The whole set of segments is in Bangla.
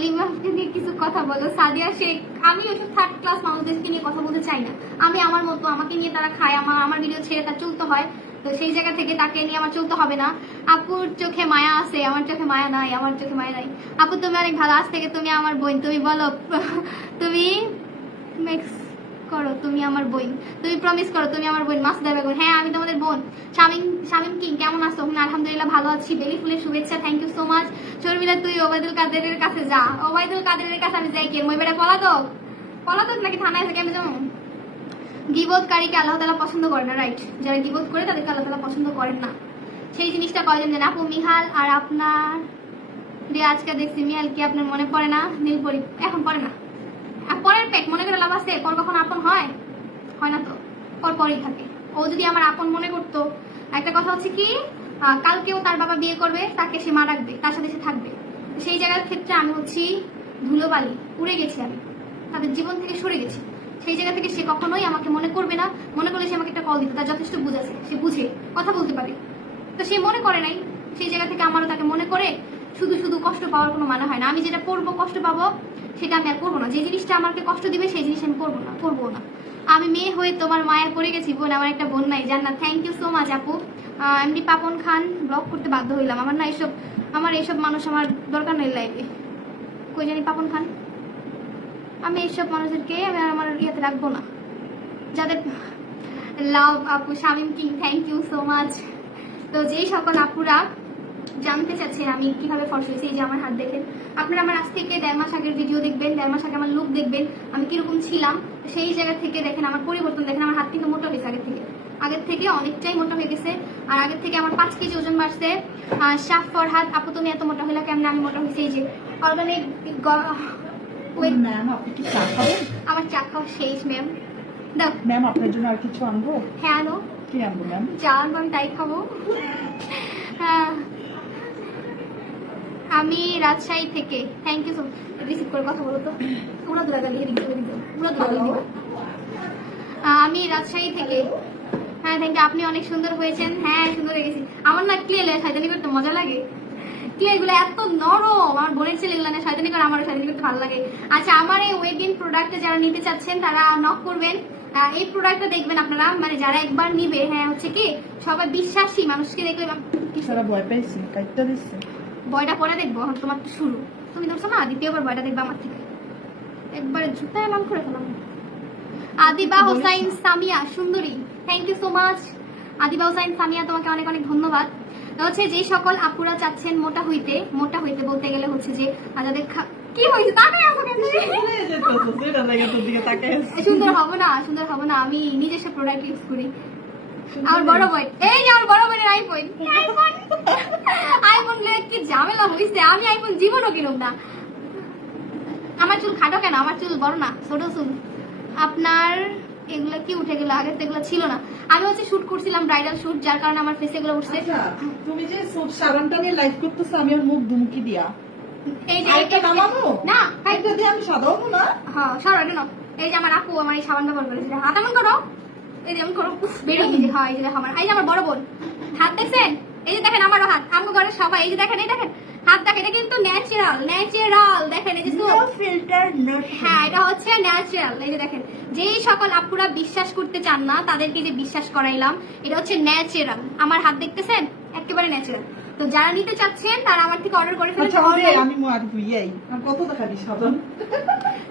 লিমাকে কিছু কথা বলো। সাদিয়া শেখ, আমি ওইসব থার্ড ক্লাস মানুষদেরকে নিয়ে কথা বলতে চাই না। আমি আমার মতো, আমাকে নিয়ে তারা খায়, আমার আমার ভিডিও ছেড়ে চলতে হয়। তো সেই জায়গা থেকে তাকে নিয়ে আমার চলতে হবে না। আপুর চোখে মায়া আছে, আমার চোখে মায়া নাই, আমার চোখে মায়া নাই। আপু, তুমি অনেক ভালো, আজ থেকে তুমি আমার বোন। তুমি বলো, তুমি মেক্স করো তুমি আমার বোন। তুমি প্রমিস করো তুমি আমার বোন মাস দেবে হ্যাঁ আমি তোমাদের বোন। শামিম শামিম কি কেমন আছো? হুম, আলহামদুলিল্লাহ ভালো আছি। বেলি ফুলের শুভেচ্ছা thank you so much Sharmila তুই ওবায়দুল কাদেরের কাছে যা। ওবায়দুল কাদেরের কাছে আমি যাই কি? মই বেটা পলাতক। পলাতক নাকি থানায় থেকে আমি যাব গিবোধকারীকে আল্লাহ তালা পছন্দ করে না রাইট যারা গিবোধ করে তাদেরকে আল্লাহ তালা পছন্দ করেন না। সেই জিনিসটা কয়জন জানেন আপু মিহাল আর আপনার দিয়ে আজকে দেখছি মিহাল কি আপনার মনে পড়ে না? নীলপরি এখন পড়ে না। আর পরের পেক মনে করে লাভ আছে? পর কখন আপন হয়? হয় না তো? পর পরেই থাকে। ও যদি আমার আপন মনে করতো, একটা কথা হচ্ছে কি কালকেও তার বাবা বিয়ে করবে, তাকে সে মা রাখবে তার সাথে সে থাকবে। সেই জায়গার ক্ষেত্রে আমি হচ্ছি ধুলোবালি, উড়ে গেছি আমি। তাদের জীবন থেকে সরে গেছি। সেই জায়গা থেকে সে কখনোই আমাকে মনে করবে না, মনে করলে সে আমাকে একটা কল দিত, তার যথেষ্ট বুঝ আছে, সে বুঝে, কথা বলতে পারে। তো সে মনে করে নাই, সেই জায়গা থেকে আমারও তাকে মনে করে, শুধু শুধু কষ্ট পাওয়ার কোনো মানে হয় না। আমি যেটা করব, কষ্ট পাবো সেটা আমি আর করব না। যে জিনিসটা আমাকে কষ্ট দিবে, সেই জিনিস আমি করব না করব না। আমি মেয়ে হয়ে তোমার মায়ের পড়ে গেছি বোন, আমার একটা বোন নাই জান না থ্যাংক ইউ সো মাচ আপু এমনি পাপন খান ব্লগ করতে বাধ্য হইলাম। আমার না এইসব আমার এইসব মানুষ আমার দরকার নেই লাইফে কই জানি পাপন খান? আমি এইসব মানুষদেরকে আমি আমার ইয়েতে রাখব না। যাদের লাভ আপু, Shamim king thank you so much তো যেই সকল আপুরা জানতে চাচ্ছেন আমি কীভাবে ফর্স হয়েছি এই যে আমার হাত দেখেন। আপনারা আমার আজ থেকে দেড় মাস আগের ভিডিও দেখবেন দেড় মাস আগে আমার লুক দেখবেন আমি কীরকম ছিলাম সেই জায়গা থেকে দেখেন আমার পরিবর্তন দেখেন আমার হাত কিন্তু মোটা হয়েছে আগের থেকে। আগের থেকে অনেকটাই মোটা হয়ে গেছে আর আগের থেকে আমার পাঁচ কেজি ওজন বাড়ছে। আর শাহ ফরহাদ আপু তুমি এত মোটা হইলা কেমন আমি মোটা হয়েছি এই যে অর্গানিক আমার চা খাওয়া শেষ ম্যাম ম্যাম আপনার জন্য আর কিছু আনব? হ্যাঁ আনো। কি আনব ম্যাম চা আনব আমি তাই খাব। হ্যাঁ। আমি রাজশাহী থেকে। থ্যাংক ইউ সো রিসিভ করে কথা বলো তো। পুরো দূরা গালি। পুরো দূরা গালি। আমি রাজশাহী থেকে। হ্যাঁ থ্যাংক ইউ আপনি অনেক সুন্দর হয়েছেন। হ্যাঁ সুন্দর হয়ে গেছি। আমার না ক্লিয়ার শয়তানি করতে মজা লাগে। ক্লিয়ারগুলো এত নরম। আমার বোনের ছেলে এগুলো না শয়তানি করে আমার শয়তানি করতে ভালো লাগে। আচ্ছা আমার এই ওয়েবিন প্রোডাক্টে যারা নিতে চাচ্ছেন, তারা নক করবেন। এই প্রোডাক্টটা দেখবেন আপনারা। মানে যারা একবার নিবে হ্যাঁ হচ্ছে কি, সবাই বিশ্বাসী মানুষকে দেখলে ভয় পাইছি কাইটটা দিচ্ছে। বয়টা পরে দেখব এখন তোমার তো শুরু। তুমি দেখছ না দ্বিতীয়বার বয়টা দেখবে আমার থেকে। একবার জুতা এলাম করে ফেলাম। আদিবা হোসাইন সামিয়া সুন্দরী। Thank you so much Adiba Hossain Samia তোমাকে অনেক অনেক ধন্যবাদ। হচ্ছে যে সকল আপুরা চাচ্ছেন মোটা হইতে মোটা হইতে বলতে গেলে হচ্ছে যে যাদের কি হয়েছে আসো কেন? সুন্দর হব না সুন্দর হব না আমি নিজস্ব প্রোডাক্ট ইউজ করি। আমার বড় বোন। এই যে আমার বড় বোনের আইফোন আইফোন আইফোন কি ঝামেলা হইছে? আমি আইফোন জীবনও কিনুম না। আমার চুল খাটো কেন? আমার চুল বড় না ছোট চুল। আপনার এগুলো কি উঠে গেল? আগে তো এগুলো ছিল না। আমি হচ্ছে শুট করছিলাম ব্রাইডাল শুট যার কারণে আমার ফেসে এগুলো উঠছে। আচ্ছা, তুমি যে সব নিয়ে লাইভ করতেছো আমি আর মুখ ধুমকি দিয়া। এই যে আরেকটা নামাবো? না এটা দিয়ে আমি না? হ্যাঁ সরো এটা নাও। এই যে আমার আপু আমার এই সাবান ব্যবহার করেছে। হাত এমন করো। এই যে এমন করো বেরিয়ে গেছে হয় এই যে আমার এই যে আমার বড় বোন। হাত দেখছেন? এই যে দেখেন আমারও হাত। ঘরের সবাই এই যে দেখেন এই দেখেন। হাত দেখেন এটা কিন্তু ন্যাচারাল ন্যাচারাল দেখেন এই যে নো ফিল্টার নো হ্যাঁ এটা হচ্ছে ন্যাচারাল এই যে দেখেন। যেই সকল আপুরা বিশ্বাস করতে চান না তাদেরকে যে বিশ্বাস করাইলাম এটা হচ্ছে ন্যাচারাল আমার হাত দেখতেছেন? একেবারে ন্যাচারাল তো যারা নিতে চাচ্ছেন তারা আমার থেকে অর্ডার করে ফেলুন আচ্ছা আমি আর কত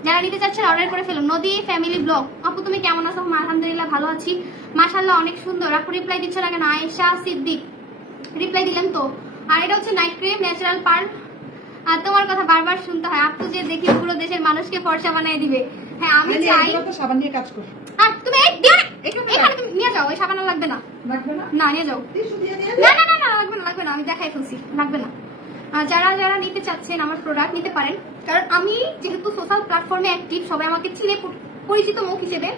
যারা নিতে চাচ্ছেন অর্ডার করে ফেলুন। নদী ফ্যামিলি ব্লগ আপু তুমি কেমন আছো? আলহামদুলিল্লাহ ভালো আছি। মাশাল্লাহ অনেক সুন্দর। আপু রিপ্লাই দিচ্ছ না কেন? আয়েশা সিদ্দিক। রিপ্লাই দিলেন তো। আর এটা হচ্ছে নাইট ক্রিম ন্যাচারাল পার্ল আর তোমার কথা বারবার শুনতে হয়। আপু যে দেখি পুরো দেশের মানুষকে ফর্সা বানিয়ে দিবে। হ্যাঁ আমি চাই তো সাবান নিয়ে কাজ করি। আর তুমি এই দিও না এখানে তুমি নিয়ে যাও ওই সাবান লাগবে না। লাগবে না? না নিয়ে যাও। দিয়ে দিয়ে না না না না লাগবে না লাগবে না আমি দেখাই ফেলছি। লাগবে না। যারা যারা নিতে চাচ্ছেন আমার প্রোডাক্ট নিতে পারেন। কারণ আমি যেহেতু সোশ্যাল প্ল্যাটফর্মে অ্যাক্টিভ সবাই আমাকে চিনে পরিচিত মুখ হিসেবে,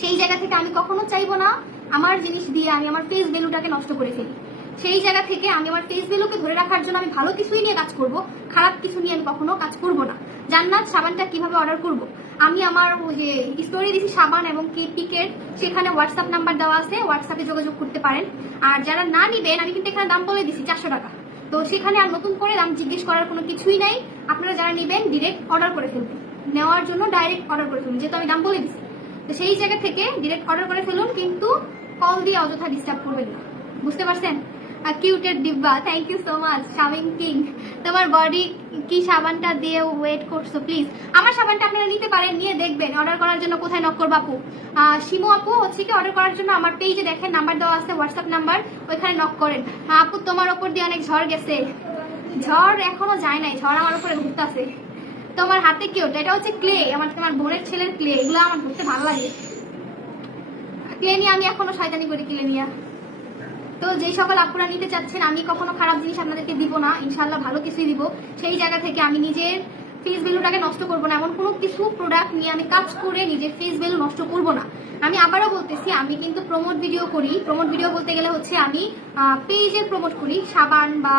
সেই জায়গা থেকে আমি কখনো চাইব না আমার জিনিস দিয়ে আমি আমার ফেস ভ্যালুটাকে নষ্ট করে ফেলি। সেই জায়গা থেকে আমি আমার ফেস ভ্যালুকে ধরে রাখার জন্য আমি ভালো কিছুই নিয়ে কাজ করব, খারাপ কিছু নিয়ে আমি কখনো কাজ করব না। জান্নাত সাবানটা কীভাবে অর্ডার করব? আমি আমার যে স্টোরি দিছি সাবান এবং কি পিকের সেখানে হোয়াটসঅ্যাপ নাম্বার দেওয়া আছে হোয়াটসঅ্যাপে যোগাযোগ করতে পারেন। আর যারা না নিবেন, আমি কিন্তু এখানে দাম বলে দিছি, চারশো টাকা। তো সেখানে আর নতুন করে দাম জিজ্ঞেস করার কোনো কিছুই নাই। আপনারা যারা নেবেন ডিরেক্ট অর্ডার করে ফেলবেন নেওয়ার জন্য ডাইরেক্ট অর্ডার করে ফেলুন, যেহেতু আমি দাম বলে দিচ্ছি তো সেই জায়গা থেকে ডিরেক্ট অর্ডার করে ফেলুন, কিন্তু কল দিয়ে অযথা ডিস্টার্ব করবেন না। বুঝতে পারছেন? কিউটের ডিব্বা thank you so much Shamim king তোমার বডি কি সাবানটা দিয়ে ওয়েট করছ প্লিজ আমার সাবানটা আপনারা নিতে পারেন, নিয়ে দেখবেন। অর্ডার করার জন্য কোথায় নক করব আপু? শিমু আপু হচ্ছে কি অর্ডার করার জন্য আমার পেজে দেখেন নাম্বার দেওয়া আছে হোয়াটসঅ্যাপ নাম্বার ওইখানে নক করেন। আপু, তোমার ওপর দিয়ে অনেক ঝড় গেছে। ঝড় এখনও যায় নাই, ঝড় আমার উপরে ঘুরতেছে। তোমার হাতে কি ওটা এটা হচ্ছে ক্লে আমার, তোমার বোনের ছেলের ক্লে এগুলো আমার ঘুরতে ভালো লাগে। ক্লে নিয়ে আমি এখনও শয়তানি করি ক্লে নিয়ে। তো যেই সকল আপুরা নিতে চাচ্ছেন, আমি কখনো খারাপ জিনিস আপনাদেরকে দিব না ইনশাল্লাহ ভালো কিছুই দিব। সেই জায়গা থেকে আমি নিজের ফেস ভ্যালুটাকে নষ্ট করব না, এমন কোনো কিছু প্রোডাক্ট নিয়ে আমি কাজ করে নিজের ফেস ভ্যালু নষ্ট করব না। আমি আবারও বলতেছি, আমি কিন্তু প্রমোট ভিডিও করি। প্রমোট ভিডিও বলতে গেলে হচ্ছে আমি পেজের প্রমোট করি, সাবান বা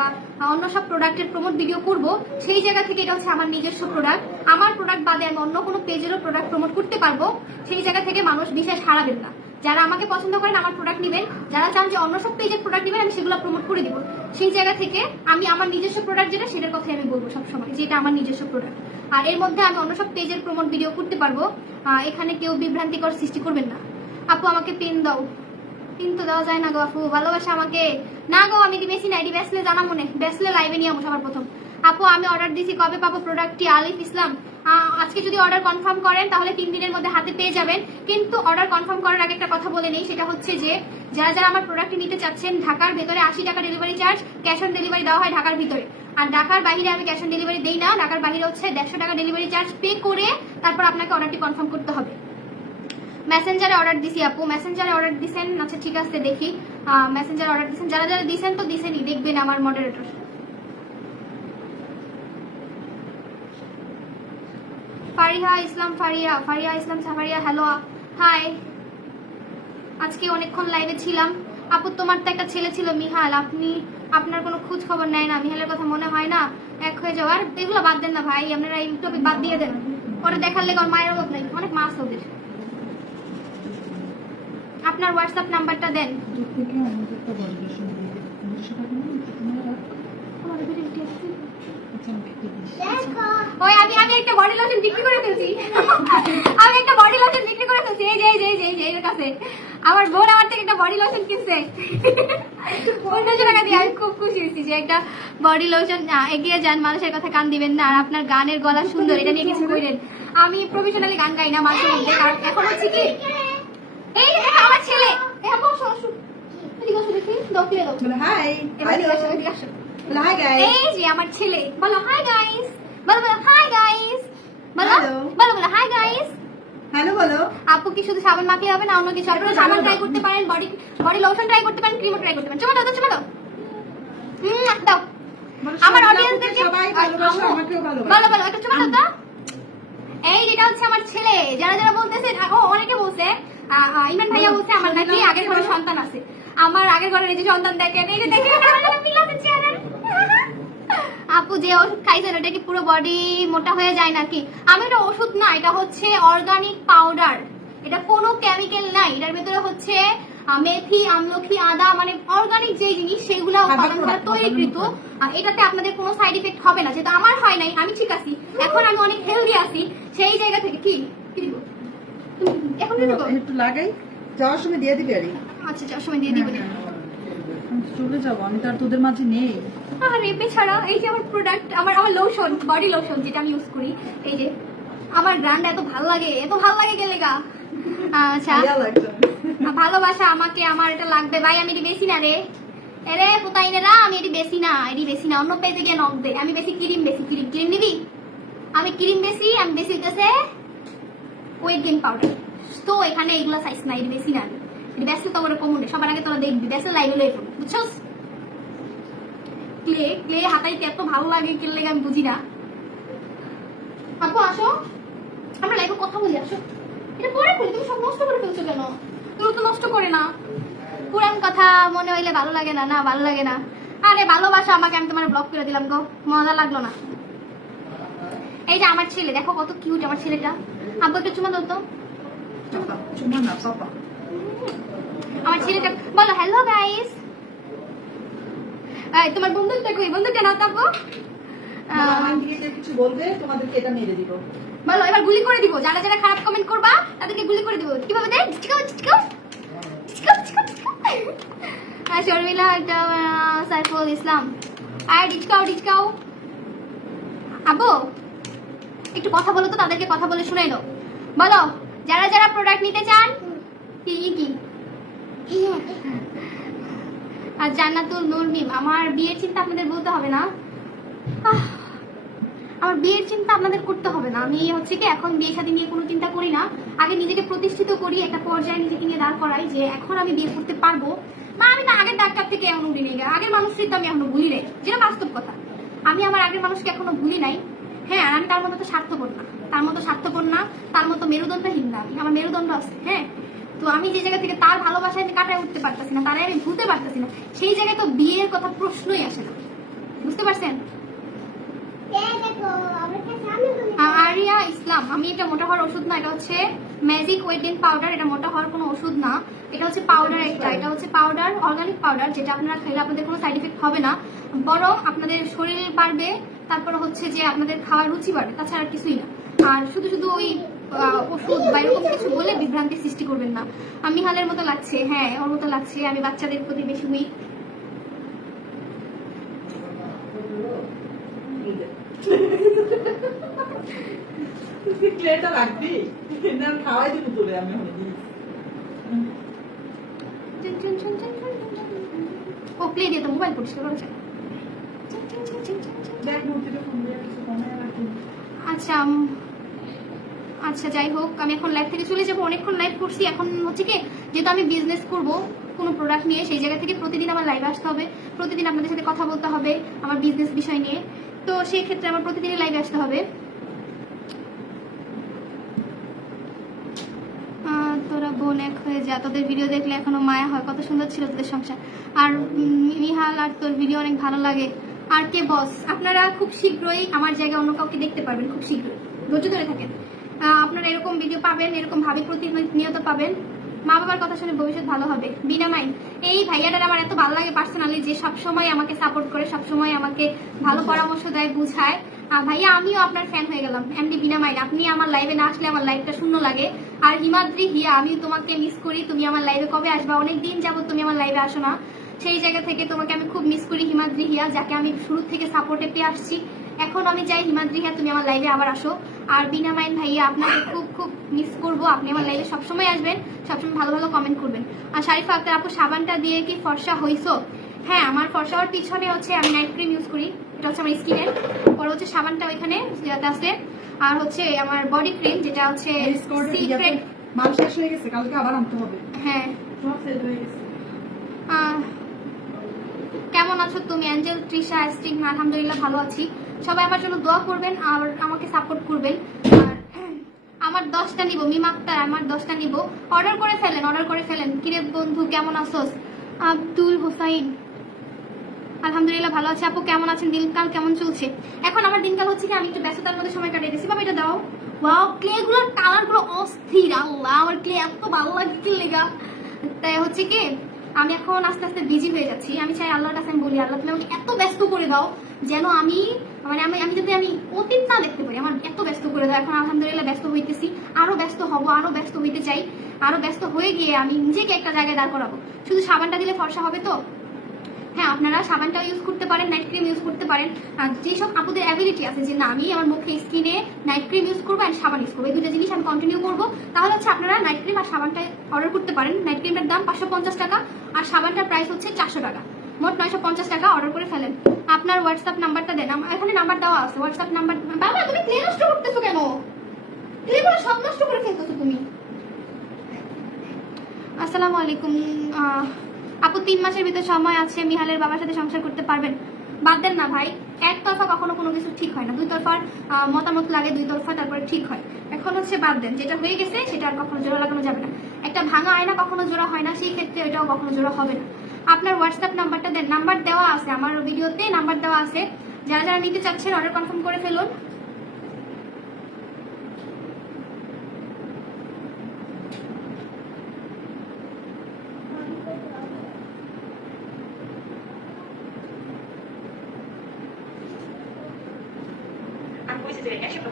অন্য সব প্রোডাক্টের প্রমোট ভিডিও করব। সেই জায়গা থেকে এটা হচ্ছে আমার নিজস্ব প্রোডাক্ট আমার প্রোডাক্ট বাদে আমি অন্য কোনো পেজেরও প্রোডাক্ট প্রমোট করতে পারব। সেই জায়গা থেকে মানুষ বিশ্বাস হারাবেন না। যারা আমাকে পছন্দ করেন, আমার প্রোডাক্ট নেবেন। যারা চান যে অন্য সব পেজের প্রোডাক্ট নেবেন, আমি সেগুলো প্রমোট করে দিব। সেই জায়গা থেকে আমি আমার নিজস্ব প্রোডাক্ট যেটা, সেটার কথাই আমি বলব সবসময়, যে এটা আমার নিজস্ব প্রোডাক্ট আর এর মধ্যে আমি অন্য সব পেজের প্রমোট ভিডিও করতে পারব। এখানে কেউ বিভ্রান্তিকর সৃষ্টি করবেন না। আপু, আমাকে পেন দাও। পেন তো দেওয়া যায় না গো আপু, ভালোবাসা আমাকে। না গো, আমি বেশি না বেসলে জানা মনে? বেসলে লাইভে নিয়ে আমো সবার প্রথম। আপু, আমি অর্ডার দিয়েছি কবে পাবো প্রোডাক্টটি আলিফ ইসলাম আজকে যদি অর্ডার কনফার্ম করেন, তাহলে তিন দিনের মধ্যে হাতে পেয়ে যাবেন। কিন্তু অর্ডার কনফার্ম করার আগে একটা কথা বলে নেই, সেটা হচ্ছে যে, যারা যারা আমার প্রোডাক্টটি নিতে চাচ্ছেন, ঢাকার ভেতরে আশি টাকা delivery charge cash on delivery দেওয়া হয় ঢাকার ভিতরে। আর ঢাকার বাইরে আমি ক্যাশ অন ডেলিভারি দেই না, ঢাকার বাইরে হচ্ছে দেড়শো টাকা ডেলিভারি চার্জ পে করে তারপর আপনাকে অর্ডারটি কনফার্ম করতে হবে। মেসেঞ্জারে অর্ডার দিছি আপু মেসেঞ্জারে অর্ডার দিছেন? আচ্ছা ঠিক আছে, দেখি। মেসেঞ্জারে অর্ডার দিছেন। যারা যারা দিছেন তো দিছেনই, দেখবেন আমার moderator Fariha Islam Faria Faria Islam Safaria hello hi আজকে অনেকক্ষণ লাইভে ছিলাম। আপু, তোমার তো একটা ছেলে ছিল মিহাল। আপনি, আপনার কোনো খোঁজ খবর নেয় না। মিহালের কথা মনে হয় না? এক হয়ে যাওয়ার এগুলো বাদ দেন না ভাই, আপনারা এই টপিক বাদ দিয়ে দেন। পরে দেখার লেগে মায়ের অভাব নাই। অনেক মাস ওদের। আপনার হোয়াটসঅ্যাপ নাম্বারটা দেন দূর থেকে আমাদের একটা validation দিয়ে দিই। পনেরোশো টাকা নিয়ে তোমার রাখ। আচ্ছা, আমি কেটে দিচ্ছি। ওই আমি আমি একটা বডি লোশন বিক্রি করে ফেলছি। আমি একটা বডি লোশন বিক্রি করে ফেলছি। এই যে এই যে এই যে এর কাছে। আমার বোন আমার থেকে একটা বডি লোশন কিনছে। পনেরোশো টাকা দিয়ে আমি খুব খুশি হয়েছি যে একটা বডি লোশন এগিয়ে যান মানুষের কথা কান দিবেন না। আর আপনার গানের গলা সুন্দর এটা নিয়ে কিছু কইলেন আমি প্রফেশনালি গান গাই না মাঝে মধ্যে কারণ এখন হচ্ছে কি এই দেখো আমার ছেলে। আসো দেখি। দাও এবার বলে, hi, guys. এই যে আমার ছেলে। বলো হাই গাইস বলো বলো হাই গাইস বলো বলো বলো হাই গাইস Hello বলো। আপু কি শুধু সাবান মাখলে হবে না অন্য কিছু আপনারা সাবান ট্রাই করতে পারেন বডি বডি লোশন ট্রাই করতে পারেন ক্রিমও ট্রাই করতে পারেন। চলো দাও চলো হুম দাও। আমার অডিয়েন্সদেরকে সবাই ভালোবাসে, আমাকেও ভালোবাসে। বলো বলো একটা দাও এই যেটা হচ্ছে আমার ছেলে। যারা যারা বলতেছে ও অনেকে বলছে ইমান ভাইয়া বলছে আমার নাকি আগের ঘরে সন্তান আছে। আমার আগের ঘরে যে সন্তান দেখেন এই যে দেখেন আমার পিলা দিচ্ছে আপু যে ওষুধ খাইছেন ওটা কি পুরো বডি মোটা হয়ে যায় নাকি? আমি এটা ওষুধ না এটা হচ্ছে অর্গানিক পাউডার এটা কোনো কেমিক্যাল নাই এটার ভেতরে হচ্ছে মেথি আমলখি আদা মানে অর্গানিক যে জিনিস সেগুলো তৈরিকৃত। আর এটাতে আপনাদের কোনো সাইড এফেক্ট হবে না যেটা আমার হয় নাই আমি ঠিক আছি। এখন আমি অনেক হেলদি আছি সেই জায়গা থেকে কি? এখন একটু লাগাই যাওয়ার সময় দিয়ে দিবি আচ্ছা যাওয়ার সময় দিয়ে দিব। হ্যাঁ, তো চলে যাব আমি তো আর তোদের মাঝে নেই। আর এপে ছাড়া এই যে আমার প্রোডাক্ট আমার আমার লোশন বডি লোশন যেটা আমি ইউজ করি এই যে আমার ব্র্যান্ড এত ভালো লাগে এত ভালো লাগে গেলে গা। আচ্ছা ভালোবাসা আমাকে আমার এটা লাগবে। ভাই আমি এটি বেশি না রে। এরে কোথায় রা আমি এটি বেশি না এটি বেশি না। অন্য পেজে গিয়ে নক দে। আমি বেশি ক্রিম বেশি ক্রিম ক্রিম নিবি? আমি ক্রিম বেশি আমি বেশি হইতেছে ওয়েট গেইন পাউডার তো এখানে এগুলা সাইজ না এটি বেশি না আমি। এটি করে সবার আগে তোরা দেখবি, ব্যস্ত বুঝছস? ক্লে ক্লে হাতাইতে এত ভালো লাগে লাগে আমি বুঝি না। আপু আসো। আমরা লাইভে কথা বলি, আসো। এটা পরে তুমি সব নষ্ট করে ফেলছো কেন? তুমি তো নষ্ট করে না। পুরান কথা মনে হইলে ভালো লাগে না না, ভালো লাগে না। আরে, ভালোবাসা আমাকে, আমি তোমার ব্লক করে দিলাম গো। মজা লাগল না। এই যে আমার ছেলে, দেখো কত কিউট আমার ছেলেটা। আব্বু, একটু চুমা দাও তো। চুমা না। আমার ছেলেটা বলো হ্যালো গাইস তোমার বন্ধুটা কই বন্ধুটা নাও তাকো। কিছু বলবে তোমাদেরকে এটা মেরে দিব। বলো এবার গুলি করে দিব। যারা যারা খারাপ কমেন্ট করবা তাদেরকে গুলি করে দিব। কীভাবে দেয়? চিকাও চিকাও চিকাও শর্মিলা সাইফুল ইসলাম। আর ডিচকাও ডিচকাও আবু একটু কথা বলো তো তাদেরকে কথা বলে শুনাই দাও বলো যারা যারা প্রোডাক্ট নিতে চান কি কি? আর জান্নাতুল নূর মিম, আমার বিয়ের চিন্তা আপনাদের বলতে হবে না? আমার বিয়ের চিন্তা আপনাদের করতে হবে না। আমি হচ্ছে কি এখন বিয়ে শাদী নিয়ে কোনো চিন্তা করি না। আগে নিজেকে প্রতিষ্ঠিত করি, একটা পর্যায়ে নিজেকে নিয়ে দাঁড় করাই যে এখন আমি বিয়ে করতে পারব। না, আমি না আগের ডাক্তার থেকে এখনও উঠি নেই। আগের মানুষের তো আমি এখনও ভুলি নাই। যেটা বাস্তব কথা। আমি আমার আগের মানুষকে এখনও ভুলি নাই। হ্যাঁ আর আমি তার মতো তো স্বার্থপর না। তার মতো স্বার্থপর না, তার মতো মেরুদণ্ডহীন না। আমি আমার মেরুদণ্ড আছে হ্যাঁ? তো আমি যে জায়গা থেকে তার ভালোবাসায় আমি কাটায় উঠতে পারতেছি না, তারাই আমি ভুলতে পারতেছি না, সেই জায়গায় তো বিয়ের কথা প্রশ্নই আসে না। বুঝতে পারছেন? আরিয়া ইসলাম, আমি এটা মোটা হওয়ার ওষুধ না, এটা হচ্ছে ম্যাজিক ওয়েটিং পাউডার এটা মোটা হওয়ার কোনো ওষুধ না। এটা হচ্ছে পাউডার একটা, এটা হচ্ছে পাউডার অর্গানিক পাউডার যেটা আপনারা খেলে আপনাদের কোনো সাইড এফেক্ট হবে না। বরং আপনাদের শরীর বাড়বে, তারপর হচ্ছে যে আপনাদের খাওয়ার রুচি বাড়বে, তাছাড়া কিছুই না। আর শুধু শুধু ওই ওষুধ বা এরকম কিছু বলে বিভ্রান্তি সৃষ্টি করবেন না আমি হালের মতো লাগছে হ্যাঁ ওর মতো লাগছে আমি বাচ্চাদের প্রতি বেশি উইক প্লেটটা রাখবি না খাওয়াই দিব তোরে আমি ও প্লে দিয়ে তো মোবাইল পরিষ্কার করেছে আচ্ছা আচ্ছা যাই হোক, আমি এখন লাইভ থেকে চলে যাব। অনেকক্ষণ লাইভ করছি। এখন হচ্ছে কি, যেহেতু আমি বিজনেস করব, কোনো প্রোডাক্ট নিয়ে, সেই জায়গা থেকে প্রতিদিন আমার লাইভ আসতে হবে। প্রতিদিন আপনাদের সাথে কথা বলতে হবে, আমার বিজনেস বিষয় নিয়ে। তো সেই ক্ষেত্রে আমার প্রতিদিনই লাইভে আসতে হবে। তোরা বোন এক হয়ে তোদের ভিডিও দেখলে এখনও মায়া হয়, কত সুন্দর ছিল তোদের সংসার। আর মিহাল, আর তোর ভিডিও অনেক ভালো লাগে। আর কে বস আপনারা খুব শীঘ্রই আমার জায়গায় অন্য কাউকে দেখতে পারবেন, খুব শীঘ্রই। ধৈর্য ধরে থাকেন। আপনারা এরকম ভিডিও পাবেন, এরকম ভাবে প্রতিনিয়ত পাবেন। মা বাবার কথা শুনে ভবিষ্যৎ ভালো হবে। বিনা মাইন। এই ভাইয়াটার আমার এত ভালো লাগে পার্সোনালি যে সবসময় আমাকে সাপোর্ট করে, সবসময় আমাকে ভালো পরামর্শ দেয়, বুঝায়। ভাইয়া, আমিও আপনার ফ্যান হয়ে গেলাম এমনি বিনা মাইন। আপনি আমার লাইভে না আসলে আমার লাইভটা শূন্য লাগে। আর হিমাদ্রি হিয়া আমি তোমাকে মিস করি, তুমি আমার লাইভে কবে আসবা? অনেক দিন যাব তুমি আমার লাইভে আসো না। সেই জায়গা থেকে তোমাকে আমি খুব মিস করি হিমাদ্রি হিয়া, যাকে আমি শুরু থেকে সাপোর্টে পেয়ে আসছি। এখন আমি চাই হিমাদ্রি হিয়া তুমি আমার লাইভে আবার আসো। আর বিনা মাইন ভাইয়া আপনাকে খুব খুব মিস করব। আপনি আমার লাইভে সবসময় আসবেন সবসময় ভালো ভালো কমেন্ট করবেন। আর শারিফা আক্তার আপু সাবানটা দিয়ে কি ফর্সা হইছো? হ্যাঁ আমার ফর্সা হওয়ার পিছনে হচ্ছে আমি নাইট ক্রিম ইউজ করি। এটা হচ্ছে আমার স্কিনের পরে হচ্ছে সাবানটা ওইখানে যেটা আছে। আর হচ্ছে আমার বডি ক্রিম যেটা হচ্ছে সিক্রেট মাল শেষ হয়ে গেছে কালকে আবার আনতে হবে। সব শেষ গেছে। আহ, কেমন আছো তুমি? অ্যাঞ্জেল তৃষা স্টিং আলহামদুলিল্লাহ ভালো আছি। সবাই আমার জন্য দোয়া করবেন, আর আমাকে সাপোর্ট করবেন। আমার দশটা নিব মিম আক্তার আমার দশটা নিব। অর্ডার করে ফেলেন অর্ডার করে ফেলেন। কিরে বন্ধু, কেমন আছোস? আব্দুল হোসাইন। আলহামদুলিল্লাহ ভালো আছে। আপু, কেমন আছেন? দিনকাল কেমন চলছে? এখন আমার দিনকাল হচ্ছে কি, আমি একটু ব্যস্ততার মধ্যে সময় কাটাইতেছি বাবা, এটা দাও। ওয়াও ক্লে গুলোর কালারগুলো অস্থির। আল্লাহ, আমার ক্লে এত ভালো লাগছে লেগা। তাই হচ্ছে কি, আমি এখন আস্তে আস্তে বিজি হয়ে যাচ্ছি। আমি চাই আল্লাহর কাছে আমি বলি, আল্লাহ তুমি আমাকে এত ব্যস্ত করে দাও, যেন আমি মানে আমি আমি যদি আমি অতীত না দেখতে পারি, আমার এত ব্যস্ত করে দাও, এখন আলহামদুলিল্লাহ ব্যস্ত হইতেছি, আরও ব্যস্ত হব, আরও ব্যস্ত হইতে চাই, আরও ব্যস্ত হয়ে গিয়ে আমি নিজেকে একটা জায়গায় দাঁড় করাবো। শুধু সাবানটা দিলে ফর্সা হবে তো? হ্যাঁ আপনারা সাবানটা ইউজ করতে পারেন নাইট ক্রিম ইউজ করতে পারেন। যেসব আপুদের অ্যাবিলিটি আছে যে, না, আমি আমার মুখে স্কিনে নাইট ক্রিম ইউজ করব আর সাবান ইউজ করব। এই দুটো জিনিস আমি কন্টিনিউ করব। তাহলে হচ্ছে আপনারা নাইট ক্রিম আর সাবানটা অর্ডার করতে পারেন। নাইট ক্রিমটার দাম পাঁচশো পঞ্চাশ টাকা, আর সাবানটার প্রাইস হচ্ছে চারশো টাকা। মোট নয়শো পঞ্চাশ টাকা অর্ডার করে ফেলেন। আপনার হোয়াটসঅ্যাপ নাম্বারটা দেন। এখানে নাম্বার দেওয়া আছে হোয়াটসঅ্যাপ নাম্বার বাবা, তুমি ক্লে নষ্ট করতেছো কেন? ক্লেগুলো সব নষ্ট করে ফেলতেছো তুমি। আসসালামু আলাইকুম। আপু, তিন মাসের ভিতরে সময় আছে, মিহালের বাবার সাথে সংসার করতে পারবেন। বাদ দেন না ভাই, একতরফা কখনো কোনো কিছু ঠিক হয় না। দুই তরফার মতামত লাগে দুই তরফা তারপরে ঠিক হয়। এখন হচ্ছে বাদ দেন, যেটা হয়ে গেছে সেটা আর কখনো জোড়া লাগানো যাবে না। একটা ভাঙা আয়না কখনো জোড়া হয় না, সেই ক্ষেত্রে এটাও কখনো জোড়া হবে না। আপনার হোয়াটসঅ্যাপ নাম্বারটা দেন, নাম্বার দেওয়া আছে, আমার ভিডিওতে নাম্বার দেওয়া আছে। যারা যারা নিতে চাচ্ছেন অর্ডার কনফার্ম করে ফেলুন। Спирение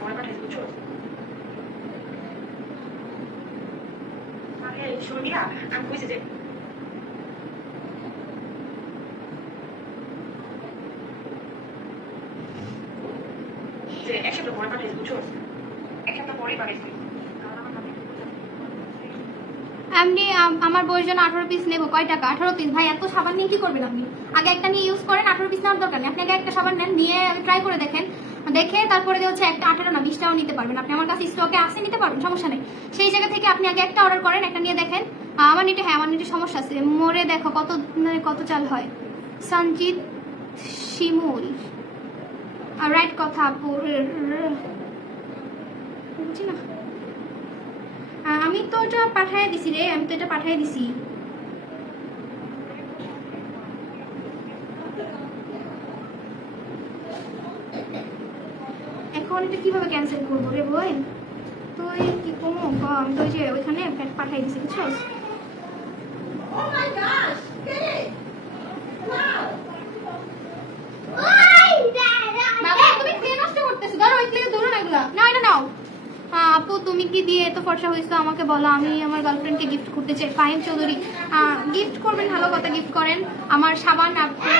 আপনি আমার বইয়ের জন্য আঠারো পিস নেব, কয় টাকা? আঠারো পিস ভাই, এত সাবান নিয়ে কি করবেন আপনি? আগে একটা নিয়ে ইউজ করেন, আঠারো পিস নেওয়ার দরকার নেই। আপনি আগে একটা সাবান নেন, নিয়ে ট্রাই করে দেখেন। দেখে তারপরে যে হচ্ছে একটা আঠারো না, বিশটাও নিতে পারবেন। আপনি আমার কাছে স্টকে আসে নিতে পারবেন, সমস্যা নেই। সেই জায়গা থেকে আপনি আগে একটা অর্ডার করেন, একটা নিয়ে দেখেন। আমার নিটে হ্যাঁ আমার নিটে সমস্যা আছে। মোরে দেখো কত মানে কত চাল হয়। সঞ্জিত শিমুল। রাইট কথা আপু বুঝছি না। আমি তো এটা পাঠাই দিছি রে, আমি তো এটা পাঠাই দিছি। এখন এটা কীভাবে ক্যান্সেল করব রে বই তুই কি কমো? আমি তো ওই যে ওইখানে পাঠাই দিছি বুঝছ Oh আপু তুমি কি দিয়ে এত ফর্সা হয়েছো আমাকে বলো আমি আমার গার্লফ্রেন্ডকে গিফট করতে চাই। ফাহিম চৌধুরী। গিফট করবেন ভালো কথা গিফট করেন। আমার সাবান আপনার